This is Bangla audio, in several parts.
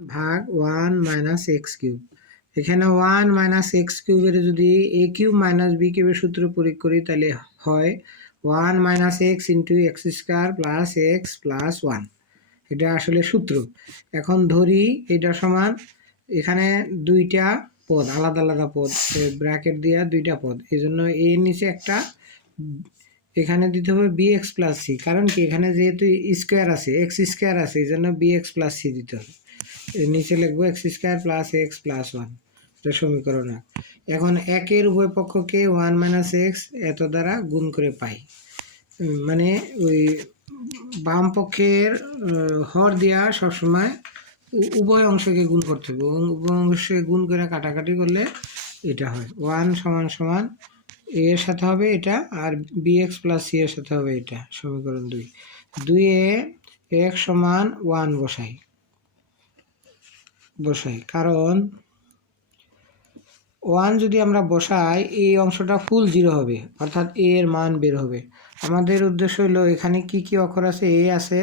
ভাগ 1 মাইনাস এক্স কিউব। এখানে 1 মাইনাস এক্স কিউবের যদি এ কিউব মাইনাস বি কিউবের সূত্র প্রয়োগ করি তাহলে হয় 1 minus X into X square plus x plus 1। এটা আসলে সূত্র। এখন ধরি এটা সমান, এখানে দুইটা পদ, আলাদা আলাদা পদ, ব্র্যাকেট দেওয়া দুইটা পদ, এই জন্য এর নিচে একটা এখানে দিতে হবে বি এক্স প্লাস সি। কারণ কি, এখানে যেহেতু স্কোয়ার আছে, এক্স স্কোয়ার আছে, এই জন্য বি এক্স প্লাস সি দিতে হবে। এর নিচে লিখবো x square plus x plus 1, এটা সমীকরণ 1। এখন একের উভয় পক্ষকে 1 মাইনাস এক্স এত দ্বারা গুণ করে পাই, মানে ওই বাম পক্ষের হর দেওয়া সবসময় উভয় অংশকে গুণ করতে হবে, এবং উভয় অংশকে গুণ করে কাটাকাটি করলে এটা হয় 1 সমান সমান এ এর সাথে হবে এটা, আর বি এক্স প্লাস সি এর সাথে হবে এটা, সমীকরণ 2। 2 এ এক্স সমান 1 বসাই, কারণ 1 যদি আমরা বসাই এই অংশটা ফুল 0 হবে, অর্থাৎ এ এর মান বের হবে। আমাদের উদ্দেশ্য হলো এখানে কি কি অক্ষর আছে, এ আছে,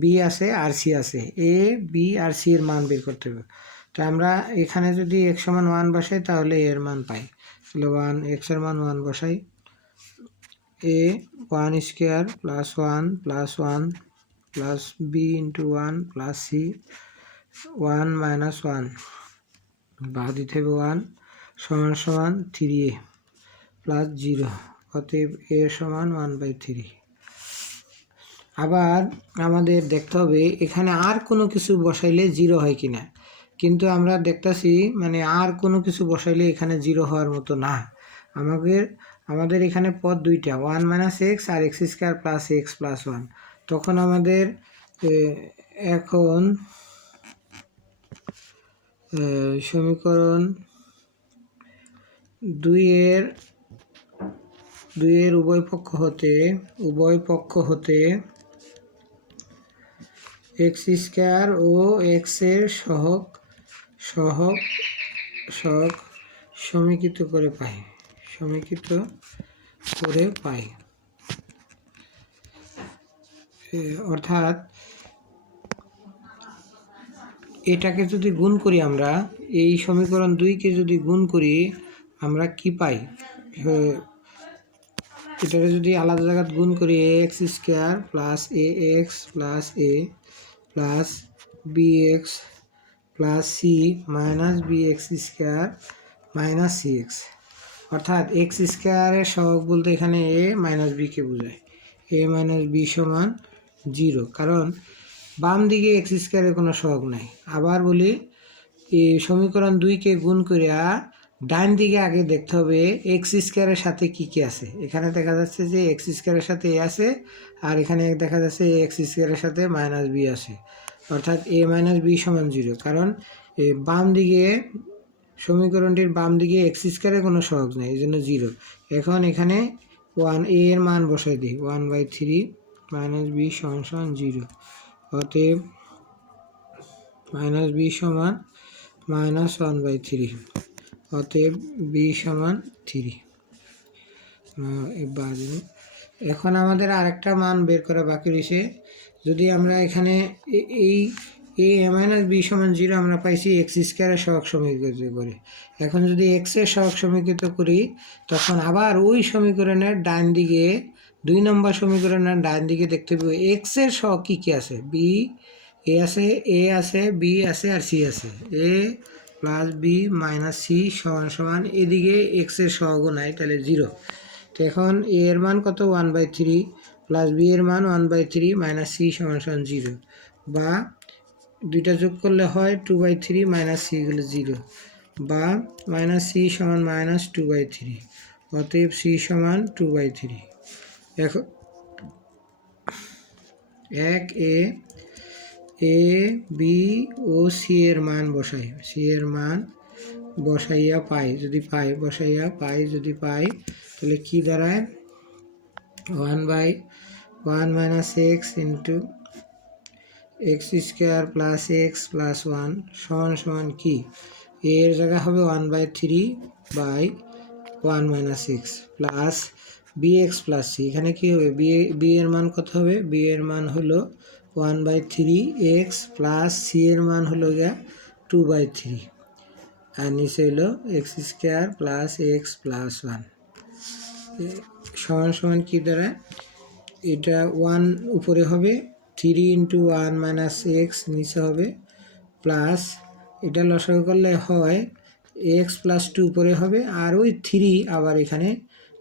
বি আছে, আর সি আছে, এ বি আর সি এর মান বের করতে হবে। তো আমরা এখানে যদি x সমান 1 বসাই তাহলে এ এর মান পাই, তাহলে 1 x এর মান 1 বসাই, A 1 square plus 1 plus 1 plus B into 1 প্লাস সি 1 মাইনাস 1 বাদ দিতে হবে 1 সমান সমান 3a প্লাস 0, অতএব এ সমান 1/3। আবার আমাদের দেখতে হবে এখানে আর কোনো কিছু বসাইলে 0 হয় কিনা, কিন্তু আমরা দেখতেছি মানে আর কোনো কিছু বসাইলে এখানে 0 হওয়ার মতো না। আমাদের এখানে পদ দুইটা, 1 মাইনাস এক্স আর x square plus x plus 1। তখন আমাদের এখন সমীকরণ 2 এর উভয় পক্ষ হতে এক্স স্কোয়ার ও এক্স এর সহগ সমীকৃত করে পাই, অর্থাৎ এটাকে যদি গুণ করি আমরা, এই সমীকরণ 2কে যদি গুণ করি আমরা কি পাই, এটাকে যদি আলাদা জায়গায় গুণ করি a x square plus a x plus a plus B x plus c minus b x square minus c x, অর্থাৎ এক্স স্কোয়ারের সহগ বলতে এখানে এ মাইনাস বিকে বোঝায়, এ মাইনাস বি সমান 0, কারণ বাম দিকে এক্স স্কোয়ারের কোনো সহগ নাই। আবার বলি, এই সমীকরণ 2কে গুণ করিয়া ডান দিকে আগে দেখতে হবে এক্স স্কোয়ারের সাথে কি কি আছে। এখানে দেখা যাচ্ছে যে এক্স স্কোয়ারের সাথে এ আছে, আর এখানে দেখা যাচ্ছে এক্স স্কোয়ারের সাথে মাইনাস বি আছে, অর্থাৎ এ মাইনাস বি সমান 0, কারণ এই বাম দিকে সমীকরণটির বাম দিকে এক্স স্কোয়ারের কোনো সহগ নেই, এই জন্য 0। এখন এখানে 1 এ এর মান বসাই দিই, 1/3 মাইনাস বি সমান 0, অতএব মাইনাস বি সমান মাইনাস 1/3, অতএব বি সমান 3। এখন আমাদের আরেকটা মান বের করা বাকি রয়েছে। যদি আমরা এখানে এই এ মাইনাস বি সমান 0 আমরা পাইছি এক্স স্কোয়ারের সহগ সমীকৃত করে। এখন যদি এক্সের সহগ সমীকৃত করি তখন আবার ওই সমীকরণের ডান দিকে 2 নম্বর সমীকরণের ডান দিকে দেখতে পাবো এক্সের সহগ কী কী আছে, এ আছে বি আছে আর সি আছে, এ প্লাস বি মাইনাস সি সমান সমান এদিকে এক্সের সহগও নাই, তাহলে 0। তো এখন এ এর মান কত, 1/3 প্লাস বি এর মান 1/3 মাইনাস সি সমান 0, বা দুইটা যোগ করলে হয় 2/3 মাইনাস সি হলো 0, বা মাইনাস সি সমান মাইনাস 2/3, অতএব সি সমান 2/3। এখন এ বি ও সি এর মান বসাইয়া পাই, যদি পাই তাহলে কি দাঁড়ায়, 1/1 minus X into X square plus x plus 1 সমান কি, এর জায়গা হবে 1/3/1 minus X plus B x plus C. এখানে কী হবে, বি এর মান কত হবে, বি এর মান হলো 1/3 এক্স প্লাস সি এর মান হলো গিয়া 2/3 আর নিচে হলো x square plus x plus 1 সমান সমান কী দ্বারা এটা 1 উপরে হবে 3 ইন্টু 1 মাইনাস এক্স নিচে হবে প্লাস এটা লসাগু করলে হয় এক্স প্লাস 2 উপরে হবে আর ওই 3 আবার এখানে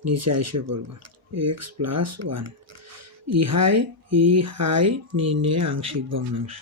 নিচে এসে পড়ব এক্স প্লাস 1 ইহাই নির্ণয় আংশিক ভগ্নাংশ